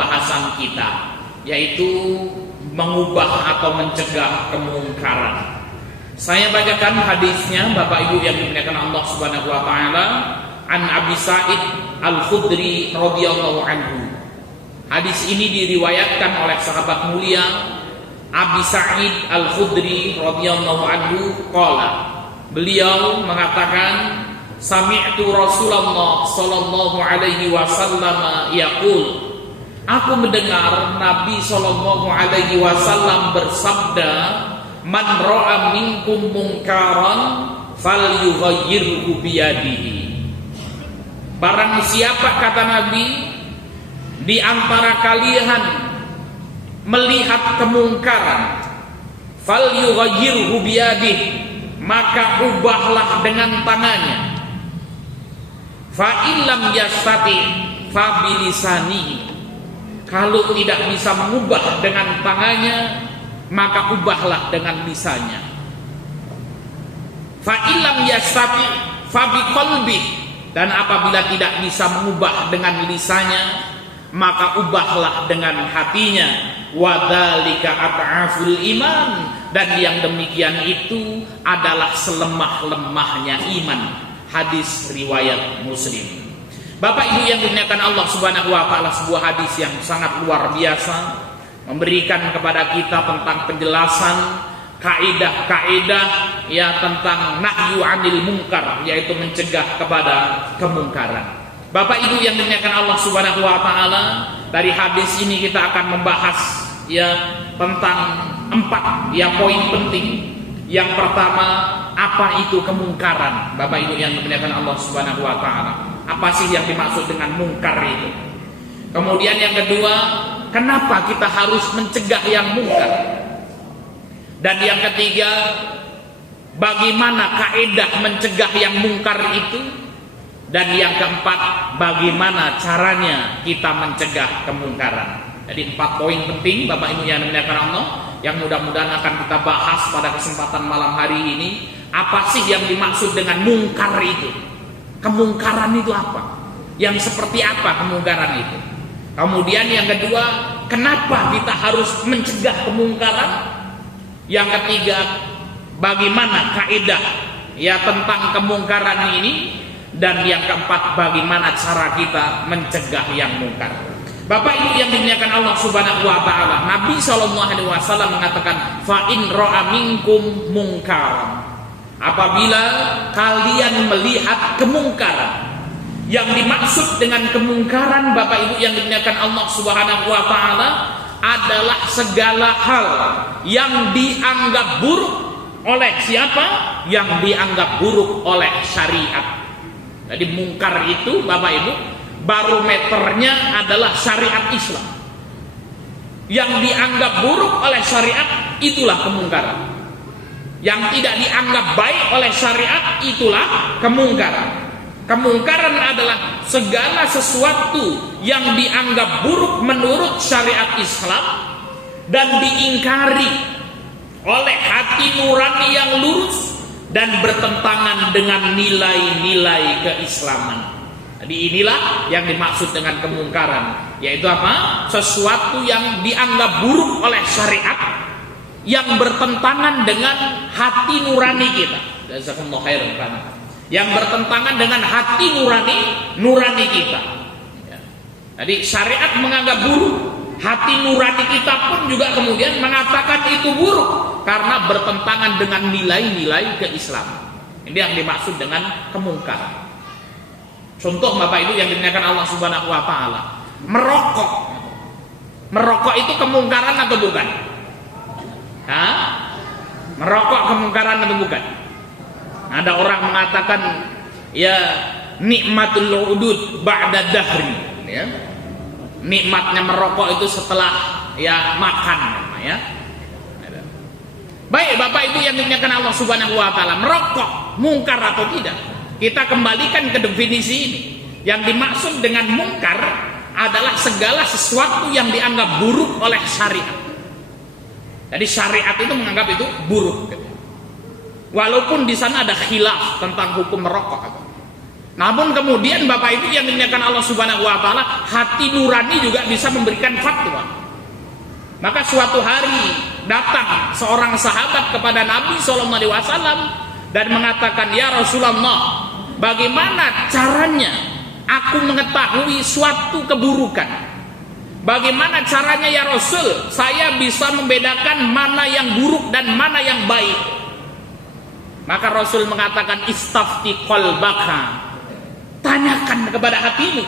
pembahasan kita, yaitu mengubah atau mencegah kemungkaran. Saya bacakan hadisnya, Bapak Ibu yang dimuliakan Allah Subhanahu wa taala, an Abi Sa'id Al-Khudri radhiyallahu anhu. Hadis ini diriwayatkan oleh sahabat mulia Abi Sa'id Al-Khudri radhiyallahu anhu qala. Beliau mengatakan, sami'tu Rasulullah sallallahu alaihi wasallam yaqul. Aku mendengar Nabi sallallahu alaihi wasallam bersabda, man ra'a minkum munkaran falyughayyirhu biyadihi. Barang siapa, kata Nabi, di antara kalian melihat kemungkaran, falyughayyirhu biyadihi, maka ubahlah dengan tangannya. Fa illam yastati fa bilisanihi. Kalau tidak bisa mengubah dengan tangannya, maka ubahlah dengan lisannya. Fa illam yastati fa biqalbihi. Dan apabila tidak bisa mengubah dengan lisannya, maka ubahlah dengan hatinya. Wadzalika at'aful iman. Dan yang demikian itu adalah selemah-lemahnya iman. Hadis riwayat Muslim. Bapak Ibu yang dimuliakan Allah Subhanahu wa taala, sebuah hadis yang sangat luar biasa, memberikan kepada kita tentang penjelasan kaidah-kaidah ya tentang nahyu 'anil munkar, yaitu mencegah kepada kemungkaran. Bapak Ibu yang dimuliakan Allah Subhanahu wa taala, dari hadis ini kita akan membahas ya tentang 4 ya poin penting. Yang pertama, apa itu kemungkaran? Bapak Ibu yang dimuliakan Allah Subhanahu wa taala, apa sih yang dimaksud dengan mungkar itu? Kemudian yang kedua, kenapa kita harus mencegah yang mungkar? Dan yang ketiga, bagaimana kaidah mencegah yang mungkar itu? Dan yang keempat, bagaimana caranya kita mencegah kemungkaran? Jadi 4 poin penting Bapak Ibu yang dimuliakan Allah, yang mudah-mudahan akan kita bahas pada kesempatan malam hari ini. Apa sih yang dimaksud dengan mungkar itu? Kemungkaran itu apa? Yang seperti apa kemungkaran itu? Kemudian yang kedua, kenapa kita harus mencegah kemungkaran? Yang ketiga, bagaimana kaidah ya tentang kemungkaran ini? Dan yang keempat, bagaimana cara kita mencegah yang mungkar? Bapak Ibu yang dimuliakan Allah Subhanahu wa taala, Nabi sallallahu alaihi wasallam mengatakan, fa in ra'a minkum munkaran. Apabila kalian melihat kemungkaran. Yang dimaksud dengan kemungkaran, Bapak Ibu yang dimuliakan Allah Subhanahu wa taala, adalah segala hal yang dianggap buruk oleh siapa? Yang dianggap buruk oleh syariat. Jadi mungkar itu Bapak Ibu, barometernya adalah syariat Islam. Yang dianggap buruk oleh syariat, itulah kemungkaran. Yang tidak dianggap baik oleh syariat, itulah kemungkaran. Kemungkaran adalah segala sesuatu yang dianggap buruk menurut syariat Islam dan diingkari oleh hati nurani yang lurus dan bertentangan dengan nilai-nilai keislaman. Jadi inilah yang dimaksud dengan kemungkaran, yaitu apa? Sesuatu yang dianggap buruk oleh syariat, yang bertentangan dengan hati nurani kita. Jazakumullah khairan. Yang bertentangan dengan hati nurani kita. Jadi syariat menganggap buruk, hati nurani kita pun juga kemudian mengatakan itu buruk karena bertentangan dengan nilai-nilai keislaman. Ini yang dimaksud dengan kemungkaran. Contoh Bapak Ibu yang dimuliakan Allah Subhanahu wa taala, merokok. Merokok itu kemungkaran atau bukan? Hah? Merokok kemungkaran atau bukan? Ada orang mengatakan ya nikmatul udud ba'da dahri, ya. Nikmatnya merokok itu setelah ya makan, ya. Baik Bapak Ibu yang dimuliakan Allah Subhanahu wa taala, merokok mungkar atau tidak? Kita kembalikan ke definisi ini. Yang dimaksud dengan mungkar adalah segala sesuatu yang dianggap buruk oleh syariat. Jadi syariat itu menganggap itu buruk. Walaupun di sana ada khilaf tentang hukum merokok. Namun kemudian Bapak Ibu yang dimuliakan Allah Subhanahu wa taala, hati nurani juga bisa memberikan fatwa. Maka suatu hari datang seorang sahabat kepada Nabi SAW dan mengatakan, "Ya Rasulullah, bagaimana caranya aku mengetahui suatu keburukan? Bagaimana caranya ya Rasul, saya bisa membedakan mana yang buruk dan mana yang baik?" Maka Rasul mengatakan, "Istafti qalbaka." Tanyakan kepada hatimu,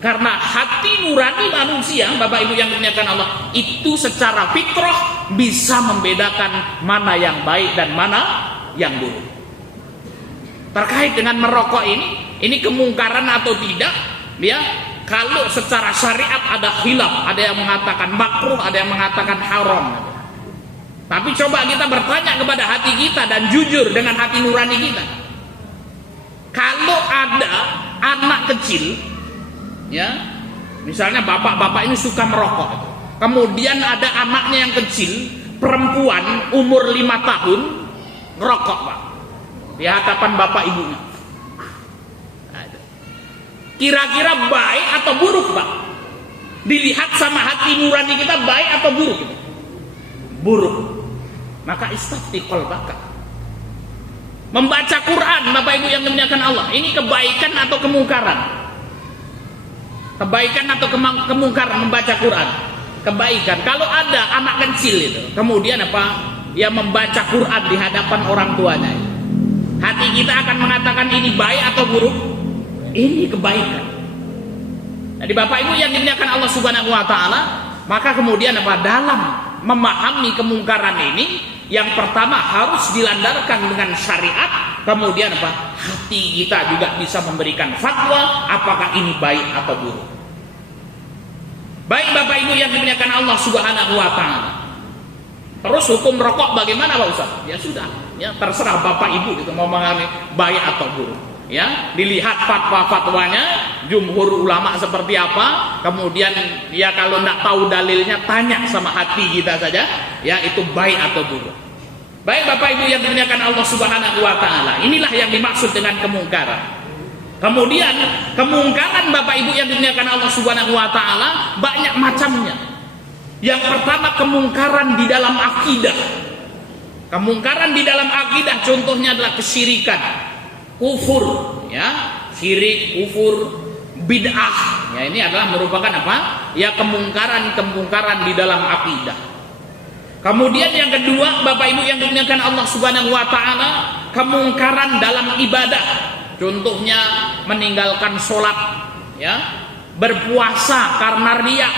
karena hati nurani manusia, Bapak Ibu yang dimuliakan Allah, itu secara fitrah bisa membedakan mana yang baik dan mana yang buruk. Terkait dengan merokok ini kemungkaran atau tidak, ya. Kalau secara syariat ada khilaf, ada yang mengatakan makruh, ada yang mengatakan haram. Tapi coba kita bertanya kepada hati kita dan jujur dengan hati nurani kita. Kalau ada anak kecil, ya, misalnya bapak-bapak ini suka merokok, kemudian ada anaknya yang kecil, perempuan umur 5 tahun ngerokok, Pak, di hadapan bapak ibunya. Kira-kira baik atau buruk, Pak? Dilihat sama hati nurani kita, baik atau buruk? Buruk. Maka istafti qalbaka. Membaca Quran, Bapak Ibu yang dimuliakan Allah, ini kebaikan atau kemungkaran? Kebaikan atau kemungkaran membaca Quran? Kebaikan. Kalau ada anak kecil itu, kemudian apa? Dia membaca Quran di hadapan orang tuanya, hati kita akan mengatakan ini baik atau buruk? Ini kebaikan. Jadi Bapak Ibu yang dimuliakan Allah Subhanahu wa taala, maka kemudian apa? Dalam memahami kemungkaran ini, yang pertama harus dilandarkan dengan syariat. Kemudian apa? Hati kita juga bisa memberikan fatwa apakah ini baik atau buruk. Baik Bapak Ibu yang dimuliakan Allah Subhanahu wa taala. Terus hukum rokok bagaimana Pak Ustaz? Ya sudah, ya terserah Bapak Ibu itu mau mengambil baik atau buruk. Ya, dilihat fatwa-fatwanya jumhur ulama seperti apa, kemudian ya kalau tidak tahu dalilnya tanya sama hati kita saja, ya itu baik atau buruk. Baik Bapak Ibu yang dimuliakan Allah Subhanahu wa taala, inilah yang dimaksud dengan kemungkaran. Kemudian kemungkaran Bapak Ibu yang dimuliakan Allah Subhanahu wa taala banyak macamnya. Yang pertama kemungkaran di dalam akidah. Kemungkaran di dalam akidah contohnya adalah kesyirikan, kufur, ya, syirik, kufur, bid'ah. Ya, ini adalah merupakan apa? Ya, kemungkaran di dalam akidah. Kemudian yang kedua, Bapak Ibu yang dimuliakan Allah Subhanahu wa taala, kemungkaran dalam ibadah. Contohnya meninggalkan sholat, ya, berpuasa karena riya,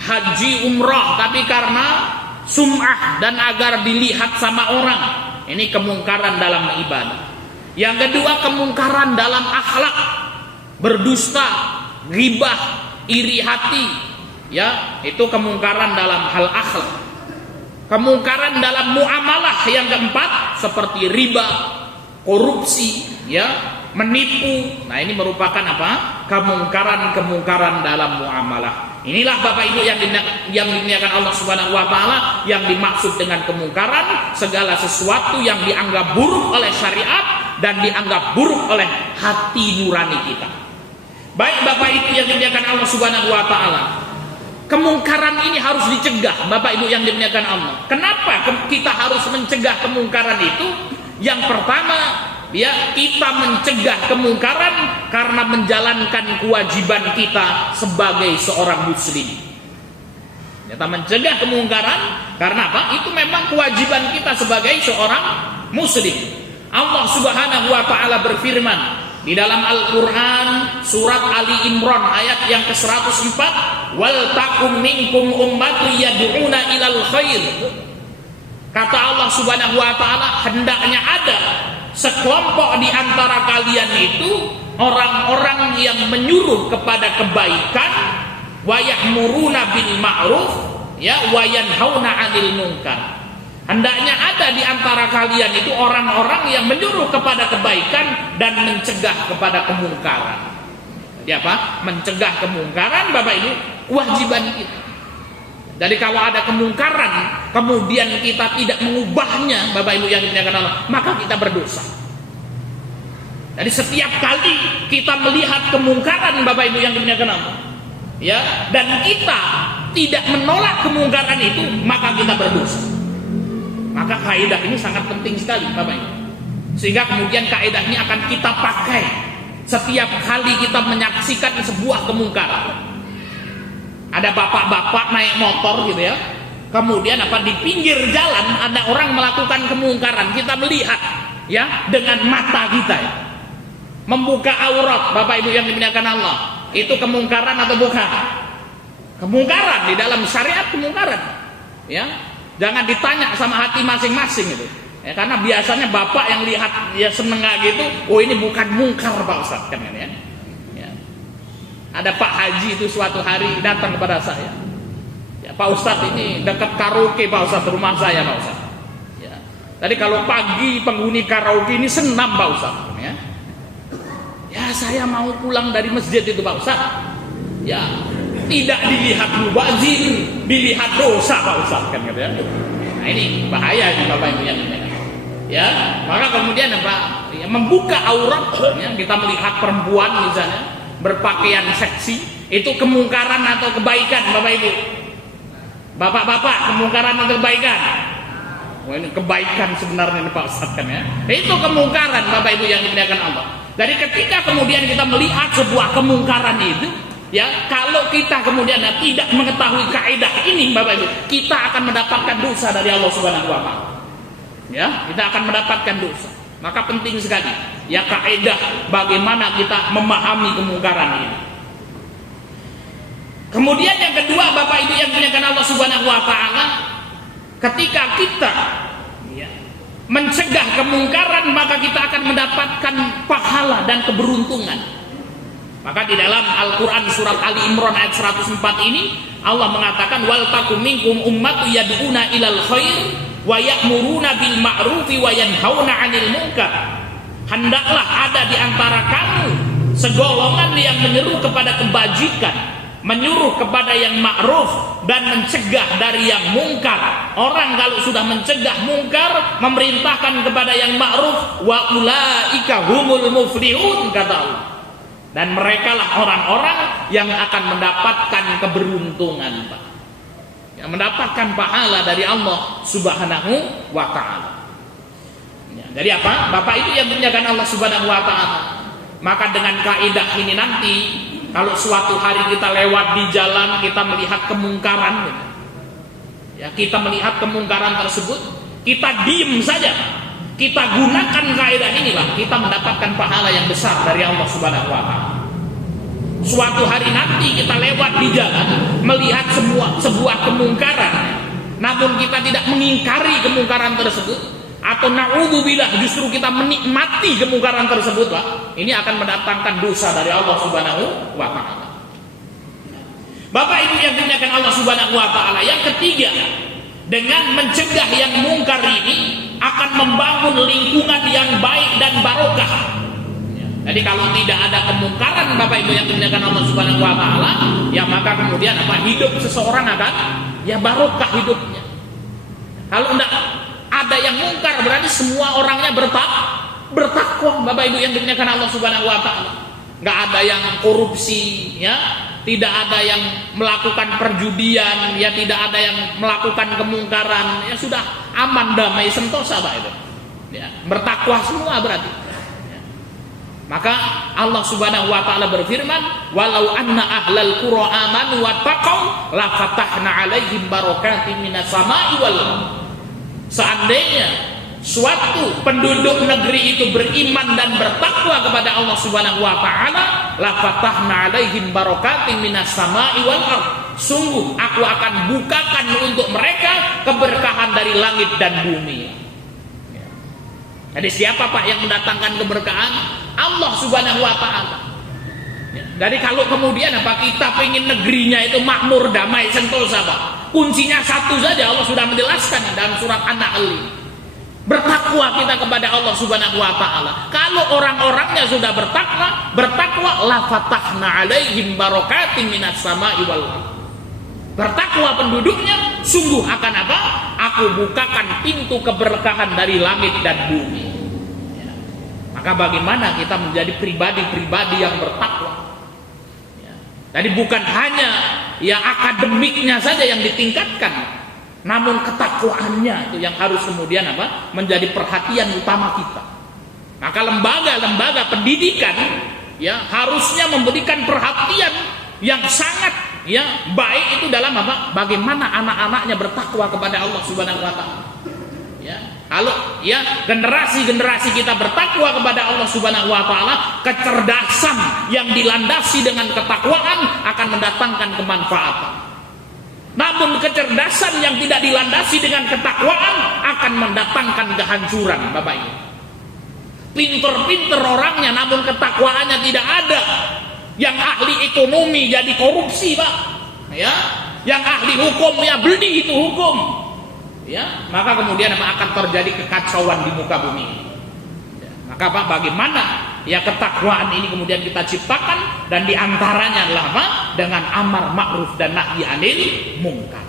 haji umrah tapi karena sum'ah dan agar dilihat sama orang. Ini kemungkaran dalam ibadah. Yang kedua kemungkaran dalam akhlak, berdusta, ghibah, iri hati, ya itu kemungkaran dalam hal akhlak. Kemungkaran dalam muamalah yang keempat seperti riba, korupsi, ya menipu. Nah ini merupakan apa? Kemungkaran dalam muamalah. Inilah Bapak Ibu yang dimuliakan Allah Subhanahu wa taala, yang dimaksud dengan kemungkaran segala sesuatu yang dianggap buruk oleh syariat dan dianggap buruk oleh hati nurani kita. Baik Bapak Ibu yang dimuliakan Allah Subhanahu wa taala, kemungkaran ini harus dicegah Bapak Ibu yang dimuliakan Allah. Kenapa kita harus mencegah kemungkaran itu? Yang pertama, ya kita mencegah kemungkaran karena menjalankan kewajiban kita sebagai seorang muslim. Kita mencegah kemungkaran karena apa? Itu memang kewajiban kita sebagai seorang muslim. Allah Subhanahu wa taala berfirman di dalam Al-Qur'an surat Ali Imran ayat yang ke-104, "Wal takum minkum ummatun yad'una ilal khair." Kata Allah Subhanahu wa taala, hendaknya ada sekelompok di antara kalian itu orang-orang yang menyuruh kepada kebaikan, wa ya'muruna bil ma'ruf, ya wa yanhauna 'anil munkar. Hendaknya ada di antara kalian itu orang-orang yang menyuruh kepada kebaikan dan mencegah kepada kemungkaran. Jadi apa? Mencegah kemungkaran Bapak Ibu kewajiban kita. Jadi kalau ada kemungkaran kemudian kita tidak mengubahnya Bapak Ibu yang dimuliakan Allah, maka kita berdosa. Jadi setiap kali kita melihat kemungkaran Bapak Ibu yang dimuliakan Allah, ya, dan kita tidak menolak kemungkaran itu, maka kita berdosa. Maka kaidah ini sangat penting sekali Bapak Ibu. Sehingga kemudian kaidah ini akan kita pakai setiap kali kita menyaksikan sebuah kemungkaran. Ada bapak-bapak naik motor gitu ya, kemudian di pinggir jalan ada orang melakukan kemungkaran, kita melihat ya dengan mata kita ya. Membuka aurat Bapak Ibu yang dimuliakan Allah, itu kemungkaran atau bukan? Kemungkaran di dalam syariat, kemungkaran ya. Jangan ditanya sama hati masing-masing itu ya, karena biasanya bapak yang lihat ya seneng gitu, oh ini bukan mungkar Pak Ustadz kan ya. Ya. Ada Pak Haji itu suatu hari datang kepada saya, ya, Pak Ustadz ini dekat karaoke Pak Ustadz, rumah saya Pak Ustadz ya. Tadi kalau pagi penghuni karaoke ini senam Pak Ustadz ya. Ya saya mau pulang dari masjid itu Pak Ustadz ya, tidak dilihat mubazir, dilihat dosa Pak Ustadz kan gitu ya. Nah ini bahaya ini Bapak Ibu yang ya. Maka kemudian apa ya, membuka aurat ya, kita melihat perempuan misalnya berpakaian seksi, itu kemungkaran atau kebaikan Bapak Ibu? Bapak-bapak, kemungkaran atau kebaikan? Wah ini kebaikan sebenarnya Pak Ustadz kan ya. Itu kemungkaran Bapak Ibu yang dimuliakan Allah. Jadi ketika kemudian kita melihat sebuah kemungkaran itu ya, kalau kita kemudian tidak mengetahui kaidah ini Bapak Ibu, kita akan mendapatkan dosa dari Allah Subhanahu wa taala. Ya, kita akan mendapatkan dosa. Maka penting sekali ya kaidah bagaimana kita memahami kemungkaran ini. Kemudian yang kedua Bapak Ibu yang dimuliakan Allah Subhanahu wa taala, ketika kita ya, mencegah kemungkaran, maka kita akan mendapatkan pahala dan keberuntungan. Maka di dalam Al-Quran surat Ali Imran ayat 104 ini Allah mengatakan wal takum minkum ummatu yad'una ilal khair wa ya'muruna bil ma'rufi wa yanhauna 'anil munkar. Hendaklah ada di antara kamu segolongan yang menyeru kepada kebajikan, menyuruh kepada yang ma'ruf dan mencegah dari yang mungkar. Orang kalau sudah mencegah mungkar, memerintahkan kepada yang ma'ruf, wa ulaika humul muflihun kata Allah. Dan merekalah orang-orang yang akan mendapatkan keberuntungan, Pak. Yang mendapatkan pahala dari Allah Subhanahu wa taala. Ya, jadi apa? Bapak itu yang dimuliakan Allah Subhanahu wa taala. Maka dengan kaidah ini nanti kalau suatu hari kita lewat di jalan, kita melihat kemungkaran, ya kita melihat kemungkaran tersebut, kita diem saja, kita gunakan kaidah ini lah, kita mendapatkan pahala yang besar dari Allah Subhanahu wa taala. Suatu hari nanti kita lewat di jalan, melihat sebuah kemungkaran, namun kita tidak mengingkari kemungkaran tersebut, atau na'udzubillah justru kita menikmati kemungkaran tersebut, Pak, ini akan mendatangkan dosa dari Allah Subhanahu wa taala. Bapak Ibu yang dimuliakan Allah Subhanahu wa taala, yang ketiga, dengan mencegah yang mungkar ini akan membangun lingkungan yang baik dan barokah. Jadi kalau tidak ada kemungkaran Bapak Ibu yang dimuliakan Allah Subhanahu wa taala, ya maka kemudian hidup seseorang akan ya barokah hidupnya. Kalau tidak ada yang mungkar berarti semua orangnya bertakwa Bapak Ibu yang dimuliakan Allah Subhanahu wa taala. Enggak ada yang korupsi ya, tidak ada yang melakukan perjudian, ya tidak ada yang melakukan kemungkaran, ya sudah aman damai sentosa Pak itu. Ya, bertakwa semua berarti. Ya. Maka Allah Subhanahu wa taala berfirman, "Walau anna ahlal qura amanu wattaqau la fatahna 'alaihim barakatim minas sama'i wal ardh." Seandainya suatu penduduk negeri itu beriman dan bertakwa kepada Allah Subhanahu wa taala, la fatahna 'alaihim barakatin minas sama'i wal ardh. Sungguh aku akan bukakan untuk mereka keberkahan dari langit dan bumi. Jadi siapa Pak yang mendatangkan keberkahan? Allah Subhanahu wa taala. Jadi kalau kemudian kita pengen negerinya itu makmur, damai, sentosa Pak, kuncinya satu saja, Allah sudah menjelaskan dalam surat An-Nahl. Bertakwa kita kepada Allah Subhanahu wa taala. Kalau orang-orangnya sudah bertakwa la fatahna 'alaihim barakatin minas sama'i wal ardh. Bertakwa penduduknya, sungguh akan apa? Aku bukakan pintu keberkahan dari langit dan bumi. Ya. Maka bagaimana kita menjadi pribadi-pribadi yang bertakwa? Ya. Jadi bukan hanya ya akademiknya saja yang ditingkatkan, namun ketakwaannya itu yang harus kemudian apa? Menjadi perhatian utama kita. Maka lembaga-lembaga pendidikan ya harusnya memberikan perhatian yang sangat ya baik itu dalam apa? Bagaimana anak-anaknya bertakwa kepada Allah Subhanahu wa taala. Ya, kalau ya generasi-generasi kita bertakwa kepada Allah Subhanahu wa taala, kecerdasan yang dilandasi dengan ketakwaan akan mendatangkan kemanfaatan. Namun kecerdasan yang tidak dilandasi dengan ketakwaan akan mendatangkan kehancuran, Bapak Ibu. Pinter-pinter orangnya namun ketakwaannya tidak ada. Yang ahli ekonomi jadi korupsi, Pak. Ya, yang ahli hukum ya beli itu hukum. Ya, maka kemudian akan terjadi kekacauan di muka bumi. Ya, maka Pak, bagaimana ya ketakwaan ini kemudian kita ciptakan, dan diantaranya adalah apa? Dengan amar ma'ruf dan nahi anil munkar.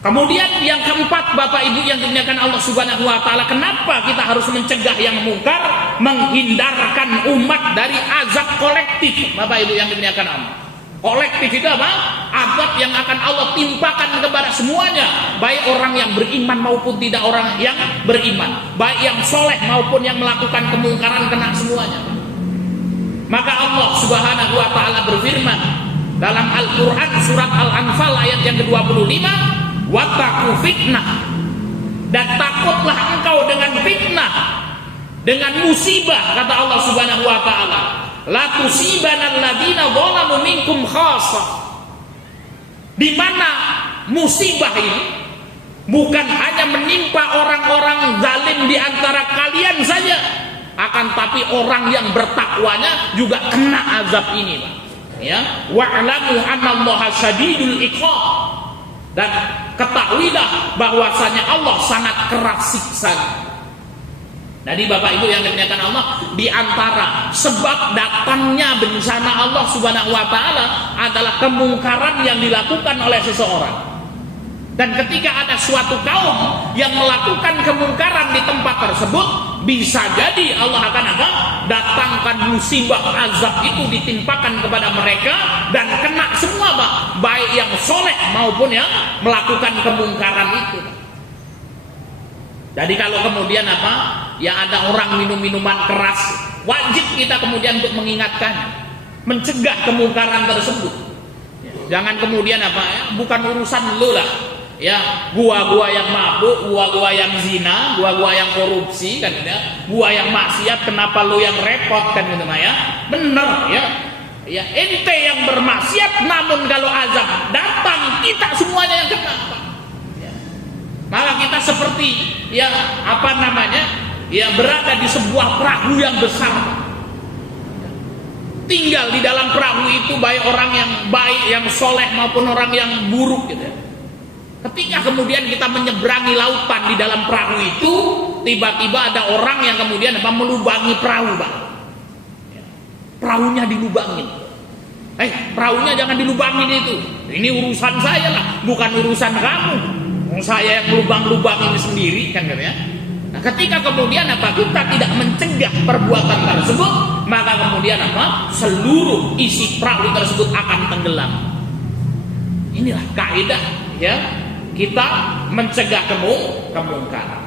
Kemudian yang keempat, Bapak Ibu yang dimuliakan Allah Subhanahu wa taala, kenapa kita harus mencegah yang mungkar, menghindarkan umat dari azab kolektif, Bapak Ibu yang dimuliakan Allah. Kolektif itu apa? Azab yang akan Allah timpakan kepada semuanya, baik orang yang beriman maupun tidak orang yang beriman, baik yang soleh maupun yang melakukan kemungkaran, kena semuanya. Maka Allah Subhanahu wa taala berfirman dalam Al-Qur'an surat Al-Anfal ayat yang ke-25, wattaqu fitnah, dan takutlah engkau dengan fitnah, dengan musibah, kata Allah Subhanahu wa taala, la tusibanal ladzina zalamu minkum khassah, di mana musibah ini bukan hanya menimpa orang-orang zalim di antara kalian saja, akan tapi orang yang bertakwanya juga kena azab ini, Pak. Ya, wa'lamu annallaha syadidul iqab, dan ketahuilah bahwasanya Allah sangat keras siksa. Jadi Bapak Ibu yang dimuliakan Allah, di antara sebab datangnya bencana Allah Subhanahu wa taala adalah kemungkaran yang dilakukan oleh seseorang. Dan ketika ada suatu kaum yang melakukan kemungkaran di tempat tersebut, bisa jadi Allah akan apa? Datangkan musibah, azab itu ditimpakan kepada mereka dan kena semua, Pak, baik yang soleh maupun yang melakukan kemungkaran itu. Jadi kalau kemudian apa? Ya ada orang minum minuman keras, wajib kita kemudian untuk mengingatkan, mencegah kemungkaran tersebut. Jangan kemudian apa ya? Bukan urusan lu lah. Ya, gua yang mabuk, gua yang zina, gua yang korupsi kan ya. Gua yang maksiat, kenapa lu yang repot kan gitu ya. Bener ya. Ya, ente yang bermaksiat, namun kalau azab datang kita semuanya yang kena. Maka kita seperti ya apa namanya? Ya berada di sebuah perahu yang besar. Tinggal di dalam perahu itu baik orang yang baik, yang soleh maupun orang yang buruk gitu ya. Ketika kemudian kita menyeberangi lautan di dalam perahu itu, tiba-tiba ada orang yang kemudian apa? Melubangi perahu, Pak. Perahunya dilubangin. Perahunya jangan dilubangin itu. Ini urusan saya lah, bukan urusan kamu. Saya yang lubang-lubang ini sendiri kan ya. Nah, ketika kemudian apa? Kita tidak mencegah perbuatan tersebut, maka kemudian apa? Seluruh isi perahu tersebut akan tenggelam. Inilah kaidah ya. Kita mencegah kemungkaran.